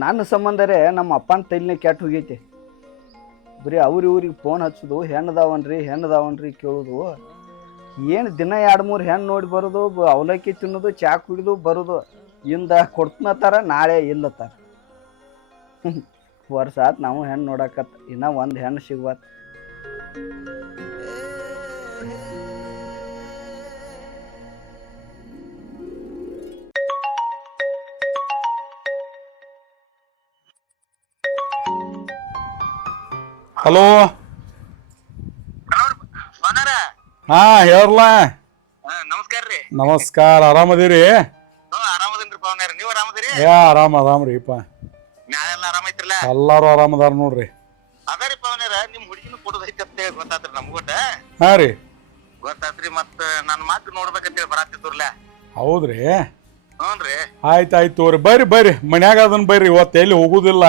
ನನ್ನ ಸಂಬಂಧರೇ ನಮ್ಮ ಅಪ್ಪನ ತೈಲಿನ ಕೆಟ್ಟ ಹೋಗೈತಿ. ಬರೀ ಇವ್ರಿಗೆ ಫೋನ್ ಹಚ್ಚೋದು, ಹೆಣ್ಣದಾವನ್ರಿ ಕೇಳೋದು. ಏನು ದಿನ 2-3 ಹೆಣ್ಣು ನೋಡಿ ಬರೋದು, ಅವಲಕ್ಕಿ ತಿನ್ನೋದು, ಚಾ ಕುಡಿದು ಬರೋದು. ಇಂದ ಕೊಡ್ತನತ್ತಾರ, ನಾಳೆ ಇಲ್ಲತ್ತಾರ. ವರ್ಷ ಆತು ನಾವು ಹೆಣ್ಣು ನೋಡಕತ್ತ, ಇನ್ನೂ ಒಂದು ಹೆಣ್ಣು ಸಿಗ್ಬಾರ್ದು. ಹಲೋ, ಹಾ ಹೇಳ್ರಲ್ಲ. ನಮಸ್ಕಾರ ರೀ. ನಮಸ್ಕಾರ, ಆರಾಮದಿರಿ? ಆರಾಮದೇನ್ರಿ ಪವನ್ಯಾರ, ನೀವು ಆರಾಮದಿರಿ? ಆರಾಮ್ರಿಪ್ಪ. ನಾಳೆಲ್ಲ ಆರಾಮೈತ್ರಲ್ಲ? ಎಲ್ಲಾರು ಆರಾಮದಾರ ನೋಡ್ರಿ. ಅದಾರಿ ಪವನ್ಯಾರ, ನಿಮ್ ಹುಡುಗಿನ ಕೊಡೋದೈತಿ ಅಂತ ಗೊತ್ತಾತ್ರಿ ನಮ್ಗೊಟ್ಟ. ಹಾ ರೀ, ಗೊತ್ತಾತ್ರಿ. ಮತ್ತ ನನ್ ಮಗ್ ನೋಡ್ಬೇಕಂತೇಳಿ ಬರಾತಿದ್ರಲ್ಲ. ಹೌದ್ರಿ? ಹ್ಞೂನ್ರಿ. ಆಯ್ತು ತೋರಿ, ಬರ್ರಿ ಮನ್ಯಾಗ ಅದನ್ ಬರ್ರಿ. ಇವತ್ತು ಎಲ್ಲಿ ಹೋಗುದಿಲ್ಲ.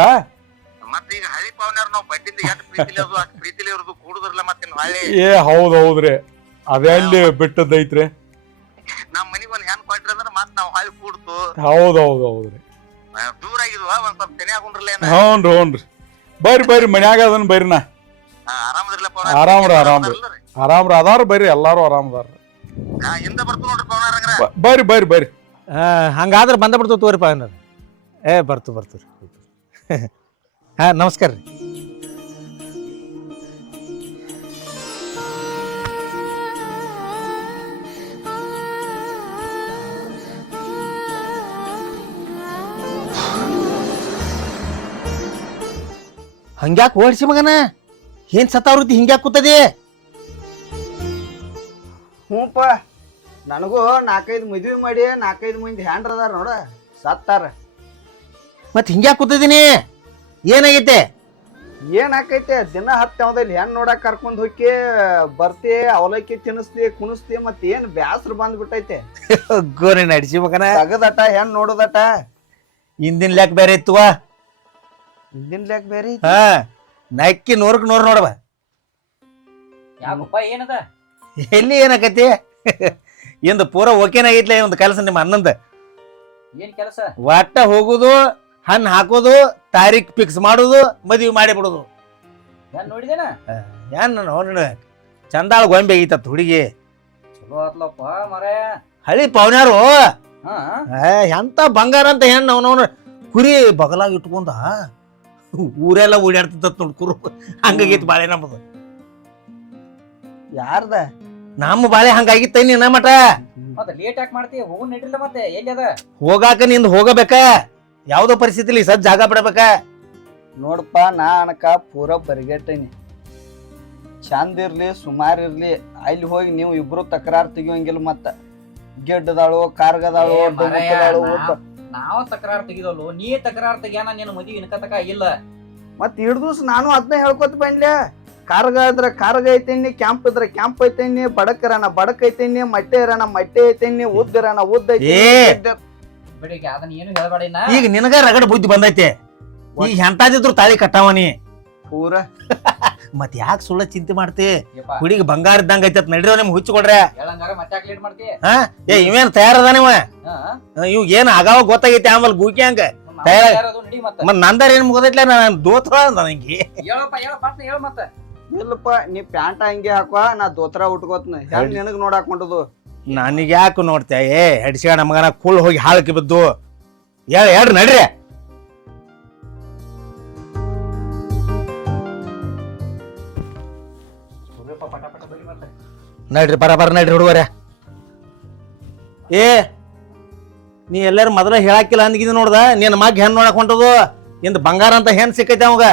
ಮತ್ತ ಈಗ ಹಳಿ ಪವನ್ಯಾರ ನಾವ್ ಬಡ್ಡಿಂದ ಎಷ್ಟು ಪ್ರೀತಿಲಿ ಅದು ಅಷ್ಟು ಪ್ರೀತಿಲಿ ಇರೋದು ಕೂಡುದ್ರಲ್ಲ. ಮತ್ತೆ ಹಳಿ ಹೌದ್ರಿ, ಅದೇ ಅಲ್ಲಿ ಬಿಟ್ಟದೈತ್ರಿ. ನಮ್ ಮನಿಗ್ ಒಂದ್ ಹೆಣ್ ಕೊಟ್ರಿ ಅಂದ್ರ ಮತ್ ನಾವ್ ಹಳಿ ಕೂಡ್ತು. ಹೌದ್ರಿ, ದೂರ ಆಗಿದ್ವ, ಒಂದ್ ಸ್ವಲ್ಪ ತೆನೆ ಆಗುಂಡ್ರಲ್ಲ. ಹ್ಞೂನ್ರಿ. ಬರ್ರಿ ಮನ್ಯಾಗ ಅದನ್ ಬರ್ರಿ. ನಾ ಆರಾಮದ್ರಲ್ಲ ಆರಾಮ್ರಿ ಅದಾರ. ಬರ್ರಿ, ಎಲ್ಲಾರು ಆರಾಮದಾರ. ಹಿಂದ ಬರ್ತು ನೋಡ್ರಿ ಪವನ್ಯಾರ. ಬರ್ರಿ. ಹಂಗಾದ್ರೆ ಬಂದ ಬಿಡ್ತು ತೋರಿ ಪವನ್ಯಾರ. ಬರ್ತು ಹಾ, ನಮಸ್ಕಾರ ರೀ. ಹಂಗ್ಯಾಕೆ ಓಡಿಸಿ ಮಗನ? ಏನ್ ಸತ್ತಾವೃತ್ತಿ ಹಿಂಗ್ಯಾಕೆ ಕೂತದೆ? ಹ್ಞೂಪ್ಪ, ನನಗೂ 4-5 ಮದ್ವೆ ಮಾಡಿ 4-5 ಮಂದಿ ಹ್ಯಾಂಡ್ರ ಅದಾರ ನೋಡ, ಸತ್ತಾರ. ಮತ್ತೆ ಹಿಂಗ್ಯಾಕೆ ಕೂತದೀನಿ? ಏನಾಗೈತೆ? ಏನಾಕೈತೆ, ದಿನ 10 ಯಾವ್ದಲ್ಲಿ ಹೆಣ್ಣು ನೋಡಕ್ ಕರ್ಕೊಂಡ್ ಹೋಗಿ ಬರ್ತಿ, ಅವಲಕ್ಕಿ ತಿನ್ನಿಸ್ತಿ, ಕುಣಿಸ್ತಿ. ಮತ್ತೆ ಏನ್ ಬ್ಯಾಸ್ರ ಬಂದ್ಬಿಟ್ಟೈತೆ. ಗೋರಿ ನಡಿಸಿ ಮಗನ. ತಗದಟ ಹೆಣ್ಣು ನೋಡೋದಟ. ಹಿಂದಿನ ಲೆಕ್ಕ ಬೇರೆ ಇತ್ತುವ. ಹಿಂದಿನ ಲೆಕ್ಕ ಬೇರೆ. ಹಾ, ನಕ್ಕಿ 100ಕ್ಕೆ 100 ನೋಡವ. ಯಾಕಪ್ಪ, ಏನದ? ಎಲ್ಲಿ ಏನಾಕತಿ? ಇಂದು ಪೂರ ಓಕೆನಾಗೈತ್ಲ ಒಂದು ಕೆಲಸ ನಿಮ್ಮ ಅಣ್ಣಂದ. ಏನ್ ಕೆಲಸ? ಒಟ್ಟ ಹೋಗುದು, ಹಣ್ಣು ಹಾಕೋದು, ತಾರೀಖ್ ಫಿಕ್ಸ್ ಮಾಡುದು, ಮದ್ವಿ ಮಾಡಿ ಬಿಡುದು. ಏನ್ ನೋಡಿದೇನ? ಏನ್ ನೋಡ ಚಂದಾಳ ಗೊಂಬೆ ಆಗೈತ ಹುಡುಗಿ. ಚಲೋ ಆತ್ಲಪ್ಪ ಮರಾಯ. ಹಳಿ ಪವನ್ಯಾರು ಹಾ, ಎಂತ ಬಂಗಾರ ಅಂತ ಹೆಣ್ಣು ಅವನವನು ಕುರಿ ಬಗಲಾಗಿ ಇಟ್ಕೊಂಡ ಊರೆಲ್ಲ ಓಡಾಡ್ತಿದ್ದ ನೋಡ್ ಕುರು. ಹಂಗಾಗೈತಿ ಬಾಳೆ ನಮ್ಮದು. ಯಾರ್ದ? ನಮ್ಮ ಬಾಳೆ ಹಂಗಾಗಿತ್ತ ನಿನ್ನ ಮಠ. ಮತ್ತೆ ಲೇಟ್ ಯಾಕೆ ಮಾಡ್ತಿ? ಹೋಗು ನಡಿಲ್ಲ. ಮತ್ತೆ ಎಲ್ಲಿ ಅದ ಹೋಗಾಕ ನಿಂದ ಹೋಗಬೇಕ. ಯಾವ್ದೋ ಪರಿಸ್ಥಿತಿಲಿ ಸದ್ ಜಾಗ ಬಿಡಬೇಕ. ನೋಡಪ್ಪ, ನಾ ಅನಕ ಪೂರ ಬರಿಗೆಟ್ಟೇನಿ. ಚಂದ ಇರ್ಲಿ, ಸುಮಾರು ಇರ್ಲಿ, ಅಲ್ಲಿ ಹೋಗಿ ನೀವು ಇಬ್ರು ತಕರಾರು ತೆಗಿಯೋಂಗಿಲ್ಲ. ಮತ್ತ ಗೆಡ್ಡದಾಳು, ಕಾರ್ಗದಾಳು, ನಾವ್ ತಕರಾರ್ ತೆಗಿದೋಲು, ನೀ ತಕರಾರ್ ತೆಗಿಯಾನ. ನಿನ್ನ ಮದ್ವಿ ಇನ್ಕತಕ ಇಲ್ಲ. ಮತ್ 2 ದಿವ್ಸ ನಾನು ಅದನ್ನ ಹೇಳ್ಕೊತ ಬಂದ್ಲೆ. ಕಾರ್ಗ ಇದ್ರ ಕಾರ್ಗ ಐತೇನಿ, ಕ್ಯಾಂಪ್ ಇದ್ರ ಕ್ಯಾಂಪ್ ಐತೇನಿ, ಬಡಕ್ ಇರಾನ ಬಡಕ್ ಐತೇನಿ, ಮಟ್ಟೆ ಇರಾನ ಮಟ್ಟೆ ಐತೇನಿ, ಉದ್ದ ಇರಾನ ಉದ್ದ ಐತೇನಿ. ಬಿಡಿಗೆ ಅದನ್ನ ಏನು ಹೇಳ್ಬೇಡ. ಈಗ ನಿನಗ ರಗಡ ಬುದ್ಧಿ ಬಂದೈತೆ. ಈಗ ಎಂತಾದಿದ್ರು ತಾಳಿ ಕಟ್ಟಾವನಿ ಪೂರ. ಮತ್ ಯಾಕೆ ಸುಳ್ಳ ಚಿಂತೆ ಮಾಡ್ತಿ? ಹುಡುಗಿ ಬಂಗಾರ ಇದ್ದಂಗ ಐತೆ. ನಡಿರೋ ನಿಮ್ ಹುಚ್ಚ ಕೊಡ್ರೆ. ಹೇಳಂಗಾರ ಮತ್ತೆ ಲೇಟ್ ಮಾಡ್ತಿ? ಇವೇನ್ ತಯಾರದ ನೀವ? ಇವ್ ಏನ್ ಆಗಾವ ಗೊತ್ತಾಗೈತಿ. ಆಮೇಲೆ ಗೂಕಿ ಹಂಗ ಮತ್ ನಂದಾರ ಏನ್ ಮುಗದೈತ್ಲ? ನಾನು ದೋತ್ರ ನಂಗೆ ಹೇಳ. ಮತ್ತ ಇಲ್ಲಪ್ಪ, ನೀ ಪ್ಯಾಂಟ್ ಹಂಗೆ ಹಾಕುವ, ನಾ ದೋತ್ರ ಉಟ್ಕೋತ್ನ. ಹೆಣ್ ನಿನಗ್ ನೋಡಾಕ್ ಹೊಂಟದು. ನನಗೆ ಯಾಕೆ ನೋಡ್ತೇ? ಹೆಡ್ಸಿಗ ನಮಗನ ಕುಳ್ ಹೋಗಿ ಹಾಳಕ್ಕೆ ಬಿದ್ದು. ಹೇಳ್ರಿ ನಡ್ರಿ. ನಡ್ರಿ ಬರ ನಡ್ರಿ ಹುಡುಗರ. ನೀ ಎಲ್ಲಾರು ಮೊದಲ ಹೇಳಾಕಿಲ್ಲ ಅಂದಿದ್ದು ನೋಡ್ದ. ನಿನ್ನ ಮಗ್ ಹೆಣ್ ನೋಡಕ್ ಹೊಂಟದು. ಇಂದ ಬಂಗಾರ ಅಂತ ಹೆಣ್ ಸಿಕ್ಕೈತೆ ಅವಾಗ.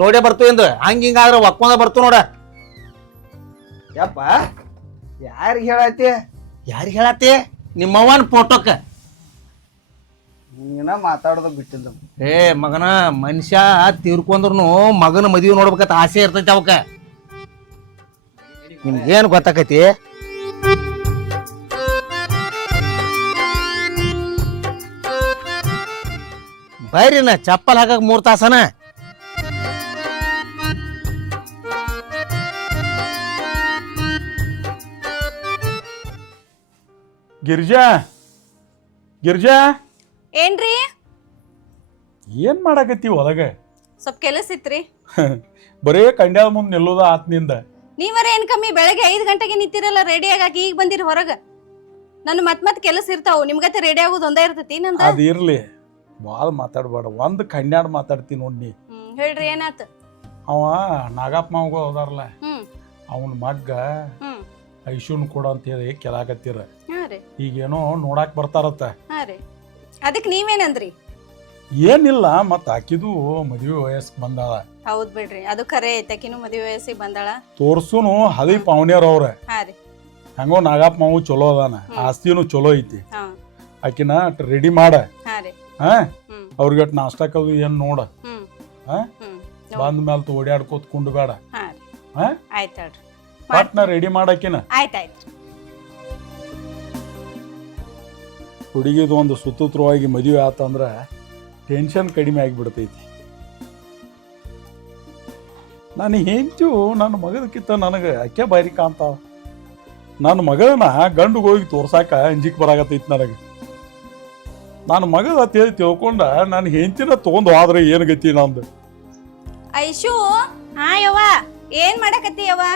ನೋಡೇ ಬರ್ತು ಇಂದ. ಹಂಗಾದ್ರೆ ಒಕ್ಕೊಂದ ಬರ್ತು ನೋಡ. ಯಪ್ಪ, ಯಾರಿಗೆ ಹೇಳತಿ? ಯಾರಿಗೆ ಹೇಳತ್ತಿ? ನಿಮ್ಮವ್ವನ ಫೋಟೋಕ್ಕ. ನೀನ ಮಾತಾಡೋದು ಬಿಟ್ಟಿಲ್ಲ. ಮಗನ, ಮನುಷ್ಯ ತೀರ್ಕೊಂಡ್ರು ಮಗನ ಮದುವೆ ನೋಡ್ಬೇಕಂತ ಆಸೆ ಇರ್ತೈತಿ ಅವಕ್ಕ. ನಿಮ್ಗೇನು ಗೊತ್ತಾಕೈತಿ? ಬರ್ರಿನ ಚಪ್ಪಲ್ ಹಾಕಕ್ 3 ತಾಸನ. ಗಿರಿಜಾ, ಗಿರಿಜಾ, ಏನ್ರಿ ಏನ್ ಮಾಡಾಕತ್ತಿ ಹೊರಗೆ ಸ್ವಲ್ಪ ಕೆಲಸ ಇತ್ರಿ. ಬರೇ ಕಂಡ್ಯಾದ ಮುಂದೆ ನಿಲ್ಲೋದ ಆತ್ನಿಂದ. ನೀವರ ಏನ್ ಕಮ್ಮಿ ಬೆಳಗ್ಗೆ 5 ಗಂಟೆಗೆ ನಿಂತಿರಲ್ಲ ರೆಡಿ ಆಗಾಕಿ ಈಗ ಬಂದಿರಿ ಹೊರಗ. ನನ್ನ ಮತ್ ಕೆಲಸ ಇರ್ತಾವ, ನಿಮ್ಗತ್ತೆ ರೆಡಿ ಆಗೋದು ಒಂದೇ ಇರ್ತೈತಿ ನಂದ. ಅದಿರ್ಲಿ, ಭಾಳ ಮಾತಾಡ್ಬೇಡ, ಒಂದ್ ಕನ್ಯಾಡ್ ಮಾತಾಡ್ತಿ ನೋಡ್ನಿ. ಹೇಳ್ರಿ ಏನಾತ? ಅವ ನಾಗಪ್ಪ ಮಾವಗಳು ಅದಾರಲ್ಲ, ಹ್ಮ್ ಅವನ ಮಗ್ಗ ಹ್ಮ್ ಐಶೂನ್ ಕೊಡ ಅಂತ ಹೇಳಿ ಕೇಳಾಕತ್ತೀರ. ಹಾ ರೀ ಈಗೇನೋ ನೋಡಾಕ್ ಬರ್ತಾರತ್ತ. ಹಾ ರೀ ಅದಕ್ ನೀವೇನಂದ್ರಿ? ಏನಿಲ್ಲ, ಮತ್ ಆಕಿದು ಮದುವೆ ವಯಸ್ಸಿಗೆ ಬಂದಾಳ. ಹೌದ್ ಬಿಡ್ರಿ, ಅದು ಖರೆ ಐತಕಿನು ಮದುವೆ ವಯಸ್ಸಿಗೆ ಬಂದಾಳ. ತೋರ್ಸುನು ಹದಿ ಪಾವನ್ಯಾರ ಅವ್ರ. ಹಾ ರೀ ಹಂಗೋ ನಾಗಪ್ಪ ಮಾವು ಚಲೋ ಅದಾನ, ಆಸ್ತಿನೂ ಚಲೋ ಐತಿ. ಹಾ ಆಕಿನ ರೆಡಿ ಮಾಡ. ಹಾ ರೀ ಹಾ ಹ್ಮ್ ಅವ್ರಿಗೆ ನಾಷ್ಟಕ್ಕದು ಏನ್ ನೋಡ. ಹ್ಮ್ ಹಾ ಹ್ಮ್ ಬಂದ ಮೇಲೆ ಓಡಾಡ್ಕೋತ ಕುಂಡು ಬೇಡ. ಹಾ ರೀ ಹಾ ಆಯ್ತ್ ಹೇಳ್ರಿ, ಪಟ್ನ ರೆಡಿ ಮಾಡಾಕಿನ. ಆಯ್ತಾಯ್ತು. ಹುಡುಗಿದು ಒಂದು ಸುತ್ತೂತ್ರವಾಗಿ ಮದುವೆ ಆತಂದ್ರ ಟೆನ್ಷನ್ ಕಡಿಮೆ ಆಗಿಬಿಡ್ತೈತಿ. ನಾನು ಹೆಂಚು ನನ್ನ ಮಗದಕ್ಕಿಂತ ನನಗೆ ಅಕ್ಕೆ ಬಾರಿ ಕಾಣ್ತಾವ. ನನ್ನ ಮಗಳನ್ನ ಗಂಡು ಹೋಗಿ ತೋರ್ಸಾಕ ಅಂಜಿಕ್ ಬರಾಕತ್ತೈತಿ ನನಗೆ. ನನ್ನ ಮಗದ ಅಂತೇಳಿ ತಿಳ್ಕೊಂಡ ನಾನು ಹೆಂಚಿನ ತೊಗೊಂಡು ಹೋದ್ರೆ ಏನು ಗತಿ ನಂದು. ಐಶು, ಹಾ ಯವ್ವ, ಏನ್ ಮಾಡಕತ್ತಿ ಯವ್ವ?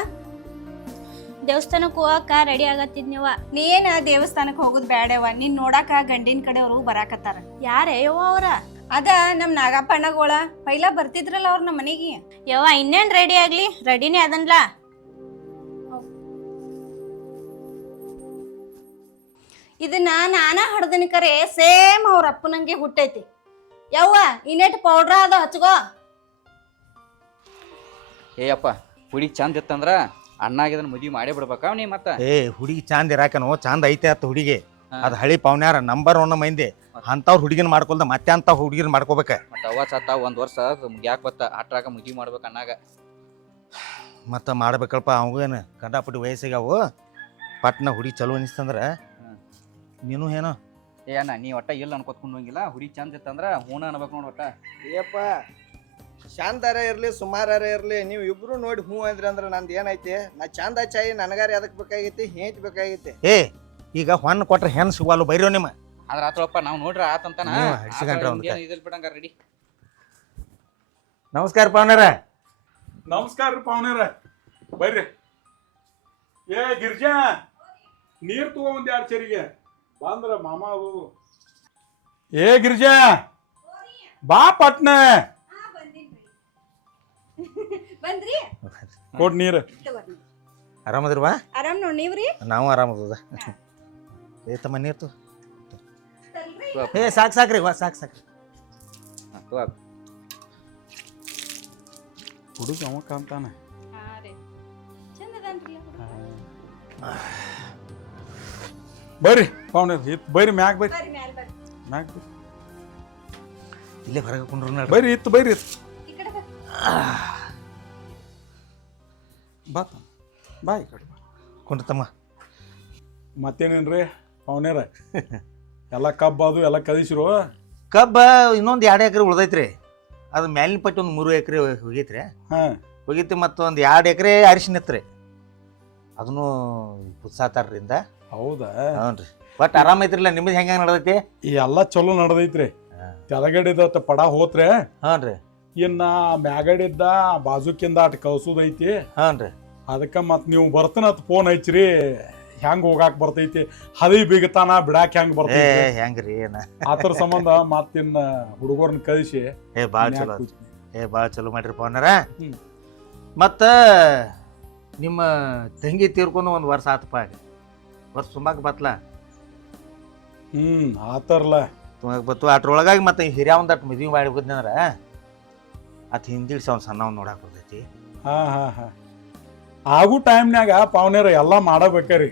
ದೇವಸ್ಥಾನಕ್ಕೆ ಹೋಗಕ್ಕ ರೆಡಿ ಆಗತ್ತಿದ್ನಿವ. ನೀ ಏನ ದೇವಸ್ಥಾನಕ್ಕೆ ಹೋಗುದ್ ಬ್ಯಾಡವ, ನೀನ್ ನೋಡಾಕ ಗಂಡಿನ ಕಡೆಯವರು ಬರಾಕತ್ತಾರ. ಯಾರೇ ಯವ್ವ ಅವ್ರ? ಅದ ನಮ್ ನಾಗಪ್ಪ ಅಣ್ಣಗೋಳ ಪೈಲಾ ಬರ್ತಿದ್ರಲ್ಲ ಅವ್ರ ನಮ್ಮ ಮನೆಗೆ. ಯವ್ವ ಇನ್ನೇನ್ ರೆಡಿ ಆಗ್ಲಿ, ರೆಡಿನೇ ಅದನ್ಲ. ಇದನ್ನ ನಾನ ಹಡ್ದಿನ ಕರೆ ಸೇಮ್ ಅವ್ರ ಅಪ್ಪನಂಗೆ ಹುಟ್ಟೈತಿ. ಯವ್ವ ಇನ್ನೆಟ್ ಪೌಡ್ರ ಅದ ಹಚ್ಕೋ. ಏಯಪ್ಪ ಹುಡುಗಿ ಚಂದ ಇತ್ತಂದ್ರ ಅಣ್ಣಾಗಿದನ್ ಮದ್ವಿ ಮಾಡೇ ಬಿಡ್ಬೇಕಾ ನೀ ಮತ್ತ? ಏ ಹುಡುಗಿ ಚಾಂದ್ ಇರಾಕನು ಚಂದ ಐತೆ ಅತ್ತ ಹುಡುಗಿ. ಅದ್ ಹಳಿ ಪವನ್ಯಾರ ನಂಬರ್ 1 ಮಂದಿ. ಅಂತವ್ರ ಹುಡುಗಿನ ಮಾಡ್ಕೊಲ್ದ ಮತ್ತೆ ಅಂತ ಹುಡುಗಿನ ಮಾಡ್ಕೋಬೇಕ. ಮತ್ತ ಅವ್ವ ಸತ್ತ 1 ವರ್ಷ ಮುಗ್ಯಾಕ್ ಬತ್ತ, ಅಟ್ರಾಗ ಮದ್ವಿ ಮಾಡ್ಬೇಕ ಅಣ್ಣಾಗ. ಮತ್ತ ಮಾಡ್ಬೇಕಲ್ಪ, ಅವಂಗೇನು ಕಂಡಾಪಟ್ಟಿ ವಯಸ್ಸಿಗಾವು. ಪಟ್ನ ಹುಡುಗಿ ಚಲೋ ಅನಿಸ್ತಂದ್ರ ನೀನು ಏನೋ ಏ ಅಣ್ಣ ನೀ ಒಟ್ಟ ಇಲ್ಲ ಅನ್ಕೋತ್ಕೊಂಡು ಹೋಗಿಲ್ಲ, ಹುಡುಗಿ ಚಂದ ಇತ್ತಂದ್ರ ಹೂನ ಅನ್ಬೇಕು ನೋಡ್ ಒಟ್ಟ. ಏಪ್ಪ ಶಾಂತಾರ ಇರ್ಲಿ ಸುಮಾರಾರ ಇರ್ಲಿ, ನೀವು ಇಬ್ರು ನೋಡಿ ಹೂ ಅಂದ್ರಿ ಅಂದ್ರ ನಂದು ಏನೈತಿ? ನಾ ಚಂದ ಚಾಯಿ ನನಗಾರ ಅದಕ್ಕೆ ಬೇಕಾಗೈತಿ, ಹೇಂಟ್ ಬೇಕಾಗೈತಿ. ಏ ಈಗ ಹೊನ್ನ ಕೊಟ್ರೆ ಹೆಣ್ ಸಿಗಲ್ಲ ಬೈರೋ ನಿಮ್ಮ. ಆದ್ರ ಆತಳಪ್ಪ, ನಾವ್ ನೋಡ್ರ ಆತಂತಾನ ಹಿಡ್ಸಿಕೊಂಡ್ರ ಇದಿಲ್ ಬಿಡಂಗ ರೆಡಿ. ನಮಸ್ಕಾರ ಪವನ್ಯಾರ. ನಮಸ್ಕಾರ ರೀ ಪಾವನ್ಯಾರ, ಬರ್ರಿ. ಏ ಗಿರ್ಜಾ, ನೀರ್ ತಗೋ ಒಂದ್ 2 ಚರಿಗೆ ಬಂದ್ರ ಮಾಮ ಅದು. ಏ ಗಿರ್ಜಾ ಬಾ ಪಟ್ನ ಬಂದ್ರಿ? ಕೊಡ್ ನೀರ್. ಆರಾಮದಿರ್ವಾ? ಆರಾಮ್ ನೋಡ್ ನೀವ್ರಿ? ನಾವು ಆರಾಮದ. ಏ ತಮ್ಮ ನೀರ್ ತು. ಏ ಸಾಕ್ರಿ ವಾ, ಸಾಕ್ರಿ. ಹುಡುಗ ಅವ ಕಾಂತಾನ. ಹಾ ರೀ ಚಂದ ಅದನ್ರಿ ಹುಡುಗ. ಬರ್ರಿ ಪಾವನ್ಯಾರ, ಬರ್ರಿ ಮ್ಯಾಗ ಬರ್ರಿ, ಬರ್ರಿ ಮ್ಯಾಲ್ ಬರ್ರಿ. ಮ್ಯಾಗ ಬರ್ರಿ, ಇಲ್ಲೇ ಹೊರಗೆ ಕುಂಡ್ರು ಬರ್ರಿ ಇತ್ತು ಬರ್ರಿ. ಈ ಕಡೆ ಬರ್ರಿ. ಬಾ ಈ ಕಡೆ ಬಾ. ಕುಂಡ್ರತಮ್ಮ. ಮತ್ತೇನೇನ್ರಿ ಪಾವನ್ಯಾರ, ಎಲ್ಲ ಕಬ್ಬ ಅದು ಎಲ್ಲ ಕದಿಸಿರು? ಕಬ್ಬ ಇನ್ನೊಂದು 2 ಎಕರೆ ಉಳ್ದೈತ್ರಿ. ಅದು ಮ್ಯಾಲಿನ ಪಟ್ಟಿ ಒಂದು 3 ಎಕರೆ ಹೋಗೈತ್ರಿ. ಹಾ ಹೋಗೈತಿ. ಮತ್ತೊಂದು 2 ಎಕರೆ ಅರಿಶಿನ ಇತ್ರಿ, ಅದನ್ನು ಪುತ್ಸಾತಾರ್ರಿಂದ. ಹೌದಾ? ಹ್ಞೂ ರೀ. ಬಟ್ ಆರಾಮ ಐತ್ರಿಲ್ಲ, ನಿಮ್ದು ಹೆಂಗ ನಡ್ದೈತಿ? ಎಲ್ಲ ಚಲೋ ನಡ್ದೈತ್ರಿ. ಕೆಳಗಡೆದ ಪಡ ಹೋತ್ರೆ, ಹ್ಞೂ ರೀ. ಇನ್ನ ಮ್ಯಾಗಡಿದ್ದ ಬಾಜುಕಿಂದ ಅಟ್ ಕಳ್ಸೋದೈತಿ. ಹ್ಞೂ ರೀ. ಅದಕ್ಕೆ ಮತ್ತೆ ನೀವು ಬರ್ತನತ್ ಫೋನ್ ಹಚ್ಚ್ರಿ, ಹೆಂಗ್ ಹೋಗಾಕ್ ಬರ್ತೈತಿ, ಹದಿ ಬಿಗತಾನ ಬಿಡಾಕ್ ಹೆಂಗ್ ಏ ಬರ್ತೈತಿ ಹೆಂಗ್ರಿ ಏನ ಆತರ ಸಂಬಂಧ ಮತ್ತಿನ್ನ ಹುಡುಗರ್ನ ಕಳಿಸಿ. ಭಾಳ ಚಲೋ, ಭಾಳ ಚಲೋ ಮಾಡ್ರಿ ಪವನ್ಯಾರ. ಹ್ಮ್. ಮತ್ತ ನಿಮ್ಮ ತಂಗಿ ತೀರ್ಕೊಂಡು 1 ವರ್ಷ ಆತಪ್ಪ. ವರ್ಷ ತುಂಬಾಕ್ ಬತ್ಲ ಆತರ್ಲ ತುಂಬಾಕ್ ಬತ್ತು. ಅಟ್ರೊಳಗಾಗಿ ಮತ್ತೆ ಹಿರಿಯ ಒಂದಟ್ ಮದ್ವಿ ಮಾಡಿ ಹೋದ್ನಂದ್ರ ಅತ್ ಹಿಂದಿಳ್ಸಿ ಅವ್ನು ಸಣ್ಣ ನೋಡಾಕ್ ಬರ್ತೈತಿ. ಹಾ ಹಾ ಹಾ ಆಗು ಟೈಮ್ನ್ಯಾಗ ಪಾವನ್ಯಾರ ಎಲ್ಲ ಮಾಡಬೇಕ್ರಿ.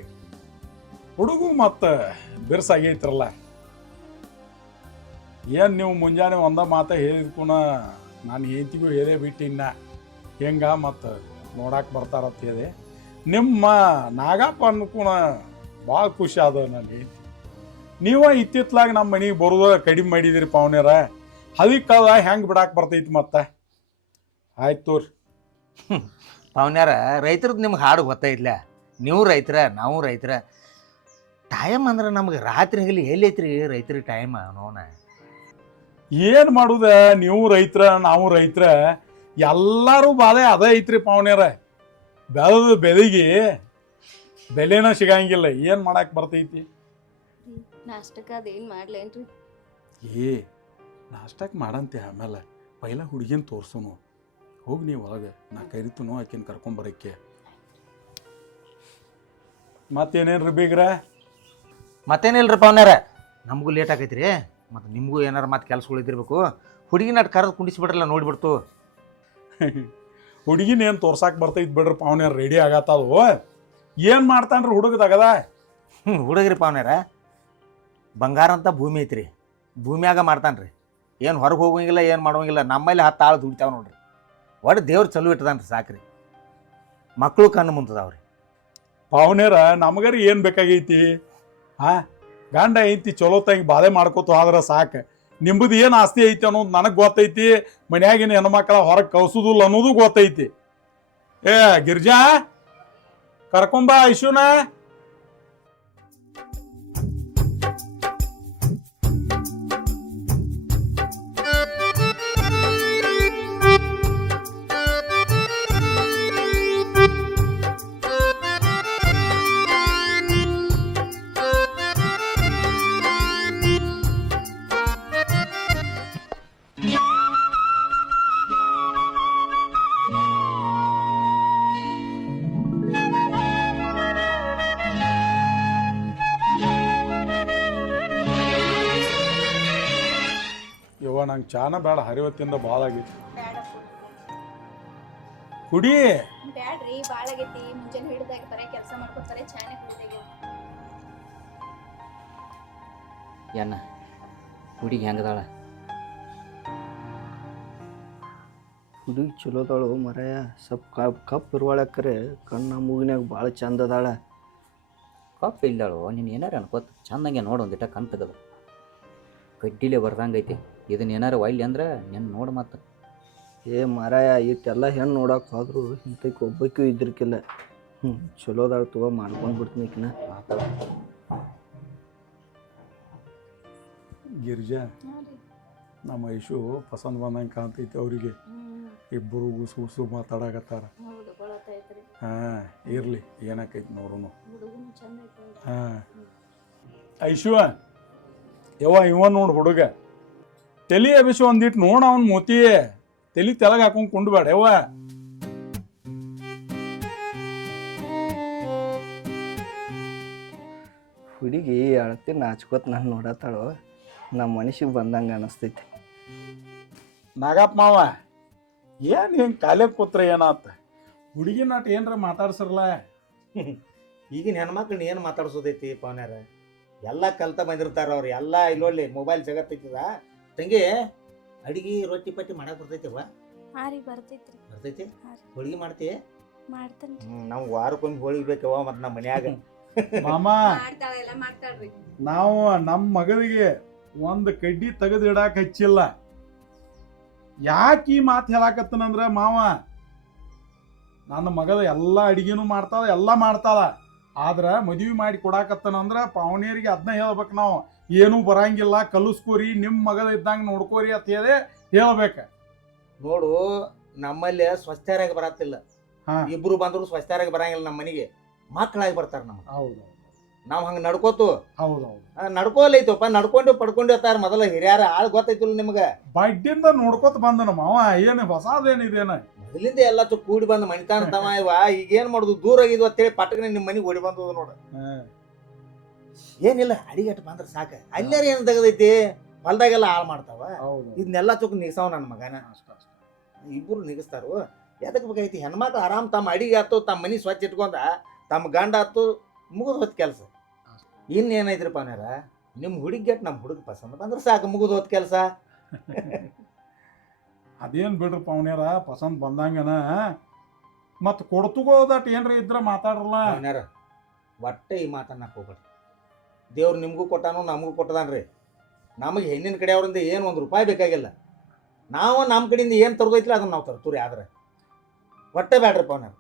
ಹುಡುಗು ಮತ್ತ ಬಿರ್ಸಾಗೈತ್ರಲ್ಲ. ಏನ್ ನೀವು ಮುಂಜಾನೆ ಒಂದ ಮಾತ ಹೇಳಿದ್ಕೂನ ನಾನು ಹೆಂಡತಿಗೂ ಹೇಳೇ ಬಿಟ್ಟಿನ್ನ ಹೆಂಗ ಮತ್ತು ನೋಡಾಕ್ ಬರ್ತಾರಂತ ಹೇಳಿ. ನಿಮ್ಮ ನಾಗಪ್ಪ ಅನ್ಕೂನ ಭಾಳ ಖುಷಿ ಅದ ನನಗೆ. ನೀವ ಇತ್ತಿತ್ಲಾಗ ನಮ್ಮ ಮನೆಗೆ ಬರೋದ ಕಡಿಮೆ ಮಾಡಿದಿರಿ ಪಾವನ್ಯಾರ. ಅದಕ್ಕದ ಹೆಂಗೆ ಬಿಡಾಕ್ ಬರ್ತೈತಿ ಮತ್ತೆ. ಆಯ್ತು ತೋರಿ ಪವನ್ಯಾರ. ರೈತರದ್ದು ನಿಮ್ಗೆ ಹಾಡು ಗೊತ್ತಾಯಿಲ್ಲ. ನೀವು ರೈತರ, ನಾವು ರೈತರ. ಟೈಮ್ ಅಂದ್ರೆ ನಮ್ಗೆ ರಾತ್ರಿ ಹಗಲಿ ಎಲ್ಲಿ ಐತ್ರಿ ರೈತರಿಗೆ ಟೈಮ್ ನೋನ. ಏನು ಮಾಡುದ, ನೀವು ರೈತರ ನಾವು ರೈತರ, ಎಲ್ಲರೂ ಬಾಧೆ ಅದೇ ಐತ್ರಿ ಪಾವನ್ಯಾರ. ಬೆಳೆದ ಬೆಳೆಗೆ ಬೆಲೆನ ಸಿಗಂಗಿಲ್ಲ, ಏನು ಮಾಡಕ್ಕೆ ಬರ್ತೈತಿ? ನಾಷ್ಟಕ್ಕ ಅದೇನ್ ಮಾಡ್ಲೇನ್ರಿ? ಏ ನಾಷ್ಟಕ್ಕೆ ಮಾಡಂತೆ, ಆಮೇಲೆ ಪೈಲ ಹುಡುಗಿನ ತೋರ್ಸುನು. ಹೋಗಿ ನೀವು ಒಳಗೆ, ನಾ ಕರಿತನು ಆಕಿನ ಕರ್ಕೊಂಬರಕ್ಕೆ. ಮತ್ತೇನೇನ್ರಿ ಬೀಗ್ರ? ಮತ್ತೇನಿಲ್ರಿ ಪವನ್ಯಾರ, ನಮಗೂ ಲೇಟ್ ಆಗೈತ್ರಿ. ಮತ್ತು ನಿಮಗೂ ಏನಾರು ಮತ್ತೆ ಕೆಲ್ಸಗಳು ಇದ್ದಿರ್ಬೇಕು. ಹುಡುಗಿನ ಅಟ್ ಕರೆದು ಕುಂಡಿಸ್ಬಿಡ್ರಲ್ಲ, ನೋಡಿಬಿಡ್ತು. ಹುಡುಗಿನ ಏನು ತೋರ್ಸಾಕ್ ಬರ್ತೈತಿ ಬಿಡ್ರಿ ಪಾವನ್ಯಾರ, ರೆಡಿ ಆಗತ್ತದು. ಏನು ಮಾಡ್ತಾನ್ರಿ ಹುಡುಗದಾಗದ? ಹುಡುಗ್ರಿ ಪವನ್ಯಾರ, ಬಂಗಾರ ಅಂತ ಭೂಮಿ ಐತ್ರಿ, ಭೂಮಿಯಾಗ ಮಾಡ್ತಾನ್ರಿ. ಏನು ಹೊರಗೆ ಹೋಗಂಗಿಲ್ಲ, ಏನು ಮಾಡೋಂಗಿಲ್ಲ. ನಮ್ಮಲ್ಲಿ 10 ಆಳು ದುಡಿತಾವ ನೋಡ್ರಿ. ಒಟ್ಟು ದೇವ್ರು ಚಲೋ ಇಟ್ಟದಾನ್ರಿ, ಸಾಕ್ರಿ. ಮಕ್ಕಳು ಕಣ್ಣು ಮುಂತದವ್ರಿ. ಪಾವನ್ಯಾರ, ನಮಗರಿ ಏನು ಬೇಕಾಗೈತಿ? ಗಂಡ ಐತಿ ಚಲೋ ತಂಗಿ ಬಾಧೆ ಮಾಡ್ಕೋತ ಆದ್ರೆ ಸಾಕು. ನಿಂಬದು ಏನು ಆಸ್ತಿ ಐತಿ ಅನ್ನೋದು ನನಗೆ ಗೊತ್ತೈತಿ. ಮನ್ಯಾಗಿನ ಹೆಣ್ಮಕ್ಳ ಹೊರಗೆ ಕಳ್ಸೋದಿಲ್ಲ ಅನ್ನೋದು ಗೊತ್ತೈತಿ. ಏ ಗಿರ್ಜಾ, ಕರ್ಕೊಂಬ ಐಶುನ. ನಂಗೆ ಚಾನ ಬೇಡ, ಹರಿವತ್ತಿಂದ ಭಾಳ ಆಗೈತಿ. ಕುಡಿ. ಬ್ಯಾಡ್ರಿ, ಬಾಳ ಆಗೈತಿ. ಮುಂಜಾನೆ ಹಿಡಿದಾಗ ಬರೀ ಕೆಲಸ ಮಾಡ್ಕೊತಾರೆ, ಚಾನೆ ಕುಡಿದಾಗ. ಏನ ಹುಡುಗಿ ಹೆಂಗದಾಳ? ಹುಡುಗಿ ಚಲೋದಾಳು ಮರಯ. ಸ್ವಲ್ಪ ಕಪ್ ಇರುವಾಳಕ್ಕರೆ ಕಣ್ಣ ಮೂಗಿನಾಗ ಭಾಳ ಚಂದ ಅದಾಳ. ಕಪ್ ಇಲ್ದಾಳು, ನೀನು ಏನಾರ ಅನ್ಕೋತ ಚಂದಂಗೆ ನೋಡು. ಒಂದಿಟ ಕಣ್ ತೆಗದ ಕಡ್ಡಿಲೆ ಬರ್ದಂಗೈತಿ. ಇದನ್ನ ಏನಾರ ಒಯ್ಲಿ ಅಂದ್ರೆ ನೀನು ನೋಡು. ಮತ್ತು ಏ ಮರಯ, ಇಟ್ಟೆಲ್ಲ ಹೆಣ್ಣು ನೋಡಕ್ಕೆ ಹೋದ್ರು ಇಂತಕ್ಕೆ ಒಬ್ಬಕ್ಕೂ ಇದ್ರಕ್ಕಿಲ್ಲ. ಚಲೋದಾಳ ತಗೋ, ಮಾಡ್ಕೊಂಡು ಬಿಡ್ತೀನಿ ಈಕಿನ. ಗಿರ್ಜಾ, ನಮ್ಮ ಐಶು ಪಸಂದ್ ಬಂದಂಗೆ ಕಾಣ್ತೈತಿ ಅವರಿಗೆ. ಇಬ್ಬರು ಗುಸು ಮಾತಾಡಕತ್ತಾರ. ಇರ್ಲಿ, ಏನಾಕೈತಿ ನೋಡುನು. ಐಶು ಯವ್ವ, ಇವ ನೋಡು ಹುಡುಗ, ತಲೆ ಅಭಿಷ ಒಂದಿಟ್ಟು ನೋಡ. ಅವನ್ ಮೋತಿ ತಲೆ ತೆಲಗ ಹಾಕೊಂಡ್ ಕುಂಡ್ಬೇಡ ಯವ್ವ. ಹುಡುಗಿ ಅಳತಿ ನಾಚ್ಕೋತ ನಾನು ನೋಡತ್ತಾಳು. ನಮ್ಮ ಮನುಷ್ಯಗೆ ಬಂದಂಗೆ ಅನಿಸ್ತೈತಿ. ನಾಗಪ್ಪ ಮಾವ, ಏನು ಹಿಂಗೆ ಕಾಲೇ ಕೂತ್ರ ಏನಾತ? ಹುಡುಗಿ ನಾಟ ಏನ್ರ ಮಾತಾಡ್ಸರಲ್ಲ. ಈಗಿನ ಹೆಣ್ಮಕ್ಳನ್ನ ಏನು ಮಾತಾಡ್ಸೋದೈತಿ ಪವನ್ಯಾರ? ಎಲ್ಲ ಕಲ್ತ ಬಂದಿರ್ತಾರ ಅವ್ರು. ಎಲ್ಲ ಇಲ್ಲೊಳ್ಳಿ ಮೊಬೈಲ್ ಜಗತ್ತೈತದ. ತಂಗಿ, ಅಡಿಗೆ ರೊಟ್ಟಿ ಪಟ್ಟಿ ಮಾಡಕ್ ಬರ್ತೈತಿವ? ಬರ್ತೈತ್ರಿ. ಬರ್ತೈತಿ? ಹಾ ರೀ. ಹೋಳಿಗೆ ಮಾಡ್ತಿ? ಮಾಡ್ತೇನ್ರಿ. ನಾವು ವಾರಕ್ಕೊಮ್ಮೆ ಹೋಳಿಗೆ ಬೇಕವ. ಮತ್ತು ನಮ್ಮ ಮನ್ಯಾಗ ಮಾಮ, ಮಾಡ್ತಾಳ್ರಿ. ನಾವು ನಮ್ಮ ಮಗಳಿಗೆ ಒಂದು ಕಡ್ಡಿ ತೆಗೆದು ಇಡಾಕ ಹಚ್ಚಿಲ್ಲ. ಯಾಕೆ ಈ ಮಾತು ಹೇಳಾಕತ್ತನಂದ್ರ, ಮಾವ ನನ್ನ ಮಗದ ಎಲ್ಲ ಅಡಿಗೆನೂ ಮಾಡ್ತಾಳ, ಎಲ್ಲ ಮಾಡ್ತಾಳ. ಆದ್ರೆ ಮದುವೆ ಮಾಡಿ ಕೊಡಾಕತ್ತನಂದ್ರ ಪಾವನಿಯರಿಗೆ ಅದನ್ನ ಹೇಳ್ಬೇಕು ನಾವು. ಏನೂ ಬರಂಗಿಲ್ಲ, ಕಲಿಸ್ಕೋರಿ, ನಿಮ್ಮ ಮಗದ ಇದ್ದಂಗೆ ನೋಡ್ಕೋರಿ ಅಂತ ಹೇಳಿ ಹೇಳ್ಬೇಕ. ನೋಡು, ನಮ್ಮಲ್ಲಿ ಸ್ವಸ್ಥರಾಗ ಬರತ್ತಿಲ್ಲ. ಇಬ್ರು ಬಂದ್ರು ಸ್ವಸ್ಥರಾಗ ಬರಂಗಿಲ್ಲ. ನಮ್ಮ ಮನೆಗೆ ಮಕ್ಕಳಾಗಿ ಬರ್ತಾರ. ನಮ್ಗೆ ಹೌದು, ನಾವು ಹಂಗೆ ನಡ್ಕೋತು. ಹೌದೌದು, ನಡ್ಕೋಲೈತಪ್ಪ, ನಡ್ಕೊಂಡು ಪಡ್ಕೊಂಡು ಇರ್ತಾರ. ಮೊದಲ ಹಿರಿಯಾರ ಆಳ್ ಗೊತ್ತೈತಿಲ್ಲ ನಿಮ್ಗೆ. ಬಡ್ಡಿಂದ ನೋಡ್ಕೋತ ಬಂದನ ಮಾವ. ಏನು ಹೊಸಾದೇನಿದೇನ? ಮೊದಲಿಂದ ಎಲ್ಲ ಕೂಡಿ ಬಂದು ಮನಿತಾನ ತಮ್ಮ ಇವ. ಈಗ ಏನ್ ಮಾಡುದು, ದೂರ ಆಗಿದ್ವು ಅಂತೇಳಿ ಪಟ್ಟಕನೆ ನಿಮ್ಮ ಮನೆಗೆ ಓಡಿ ಬಂದದ ನೋಡ. ಏನಿಲ್ಲ, ಅಡಿಗೆಟ್ ಬಂದ್ರೆ ಸಾಕ. ಅಲ್ಲಾರ ಏನ್ ತೆಗದೈತಿ, ಹೊಲ್ದಾಗೆಲ್ಲ ಹಾಳು ಮಾಡ್ತಾವ. ಇದನ್ನೆಲ್ಲ ಚುಕ್ ನಿಗಸಾವ ನನ್ನ ಮಗನ. ಇಬ್ಬರು ನಿಗಸ್ತಾರು. ಎದಕ್ ಬೇಕೈತಿ? ಹೆಣ್ಮಕ್ಳು ಆರಾಮ್ ತಮ್ಮ ಅಡಿಗೆ ಆತು, ತಮ್ಮ ಮನಿ ಸ್ವಚ್ಛ ಇಟ್ಕೊಂಡ, ತಮ್ಮ ಗಂಡ ಆತು, ಮುಗಿದು ಹೊತ್ತು ಕೆಲಸ. ಇನ್ನೇನೈತ್ರಿ ಪವನ್ಯಾರ, ನಿಮ್ಮ ಹುಡುಗಿ ನಮ್ಮ ಹುಡುಗ ಪಸಂದ್ ಬಂದ್ರೆ ಸಾಕು, ಮುಗಿದು ಹೊತ್ತು ಕೆಲಸ. ಅದೇನು ಬಿಡ್ರಿ ಪವನ್ಯಾರ, ಪಸಂದ್ ಬಂದಂಗನ. ಮತ್ತು ಕೊಡ್ತುಗೋದಟ್ ಏನ್ರ ಇದ್ರ ಮಾತಾಡ್ರಲ್ಲ. ಪವನ್ಯಾರ, ಒಟ್ಟೆ ಈ ಮಾತನ್ನ ಹೋಗ್ಬೇಡ್ರಿ. ದೇವ್ರು ನಿಮಗೂ ಕೊಟ್ಟಾನು, ನಮಗೂ ಕೊಟ್ಟದಾನ್ರಿ. ನಮಗೆ ಹೆಣ್ಣಿನ ಕಡೆ ಅವರಿಂದ ಏನು ₹1 ಬೇಕಾಗಿಲ್ಲ. ನಾವು ನಮ್ಮ ಕಡೆಯಿಂದ ಏನು ತರೋದೈತಿಲ್ಲ ಅದನ್ನ ನಾವು ತರ್ತೀರಿ. ಆದ್ರೆ ಹೊಟ್ಟೆ ಬೇಡ್ರಿ ಪವನ್ಯಾರ,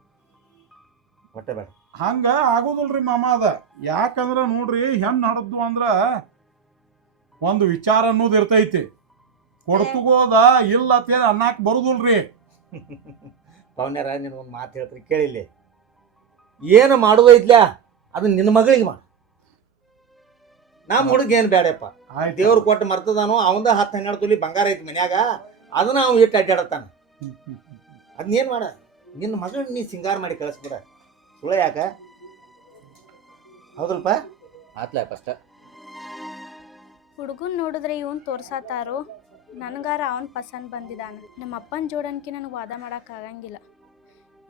ಹೊಟ್ಟೆ ಬೇಡ. ಹಂಗ ಆಗೋದಿಲ್ರಿ ಮಾಮ. ಅದ ಯಾಕಂದ್ರ ನೋಡ್ರಿ, ಹೆಣ್ಣು ಹಡದ್ದು ಅಂದ್ರ ಒಂದು ವಿಚಾರ ಅನ್ನೋದು ಇರ್ತೈತಿ. ಕೊಡ್ತುಗೋದ ಇಲ್ಲ ಅಂತೇಳಿ ಅನ್ನಕ್ಕೆ ಬರುದಿಲ್ರಿ. ಪವನ್ಯಾರ ನೀನು ಒಂದು ಮಾತು ಹೇಳ್ತೀರಿ ಕೇಳಿಲ್ಲ, ಏನು ಮಾಡೋದೈತ್ಲ ಅದನ್ನ ನಿನ್ನ ಮಗಳಿಗೆ ಮಾಡು. ನಮ್ಮ ಹುಡುಗ ಏನು ಬೇಡಪ್ಪ, ದೇವ್ರು ಕೊಟ್ಟು ಮರ್ತದಾನು ಅವಂದ 10-12 ತೊಲಿ ಬಂಗಾರ ಐತಿ ಮನ್ಯಾಗ, ಅದನ್ನ ಅವ್ನು ಇಟ್ಟು ಅಡ್ಡಾಡತ್ತಾನ. ಅದನ್ನೇನು ಮಾಡ, ನಿನ್ನ ಮಗಳ ನೀ ಸಿಂಗಾರ ಮಾಡಿ ಕಳಿಸ್ಬಿಡ. ಸುಳ್ಳ ಯಾಕ? ಹೌದಲ್ಪ? ಆತ್ಲ ಫಸ್ಟ್ ಹುಡುಗನ್ ನೋಡಿದ್ರೆ ಇವನ್ ತೋರ್ಸಾತಾರೋ, ನನಗಾರ ಅವನ್ ಪಸಂದ್ ಬಂದಿದ್ದಾನ. ನಮ್ಮ ಅಪ್ಪನ ಜೋಡನ್ಕಿ ನನಗೆ ವಾದ ಮಾಡಕ್ ಆಗಂಗಿಲ್ಲ.